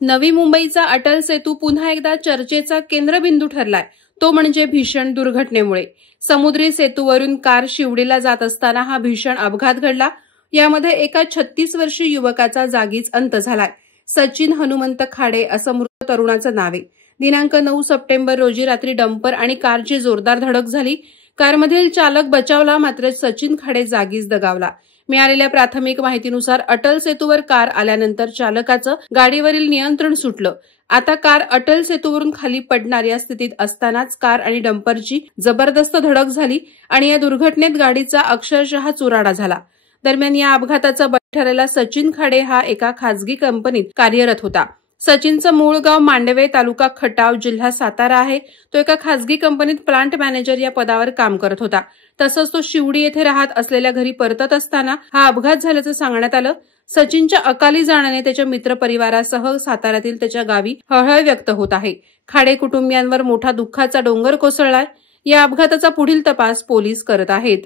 नवी मुंबईचा अटल सेतू पुन्हा एकदा चर्चेचा केंद्रबिंदू ठरलाय, तो म्हणजे भीषण दुर्घटनेमुळे। समुद्री सेतूवरून कार शिवडीला जात असताना हा भीषण अपघात घडला। यामध्ये एका 36 वर्षीय युवकाचा जागीच अंत झालाय। सचिन हनुमंत खाडे असं मृत तरुणाचं नाव आहे। दिनांक 9 सप्टेंबर रोजी रात्री डंपर आणि कारची जोरदार धडक झाली। कारमधील चालक बचावला, मात्र सचिन खाडे जागीच दगावला। मिळालेल्या प्राथमिक माहितीनुसार अटल सेतूवर कार आल्यानंतर चालकाचं गाडीवरील नियंत्रण सुटलं। आता कार अटल सेतूवरून खाली पडणार या स्थितीत असतानाच कार आणि डंपरची जबरदस्त धडक झाली आणि या दुर्घटनेत गाडीचा अक्षरशः चुराडा झाला। दरम्यान या अपघाताचा बळी ठरलेला सचिन खाडे हा एका खासगी कंपनीत कार्यरत होता। सचिनचं मूळ गाव मांडवे, तालुका खटाव, जिल्हा सातारा आहे। तो एका खासगी कंपनीत प्लांट मॅनेजर या पदावर काम करत होता। तसंच तो शिवडी येथे राहत असलेल्या घरी परतत असताना हा अपघात झाल्याचं सांगण्यात आलं। सचिनच्या अकाली जाण्याने त्याच्या मित्रपरिवारासह साताऱ्यातील त्याच्या गावी हळहळ व्यक्त होत आहे। खाडे कुटुंबियांवर मोठा दुःखाचा डोंगर कोसळलाय। या अपघाताचा पुढील तपास पोलीस करत आहेत।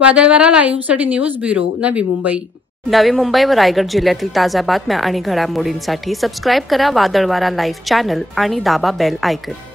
वादळवारा लाईव्हसाठी न्यूज ब्युरो, नवी मुंबई। नवी मुंबई व रायगड जिल्ह्यातील ताज्या बातम्या आणि घडामोडींसाठी सबस्क्राईब करा वादळवारा लाईव्ह चॅनल आणि दाबा बेल आयकॉन।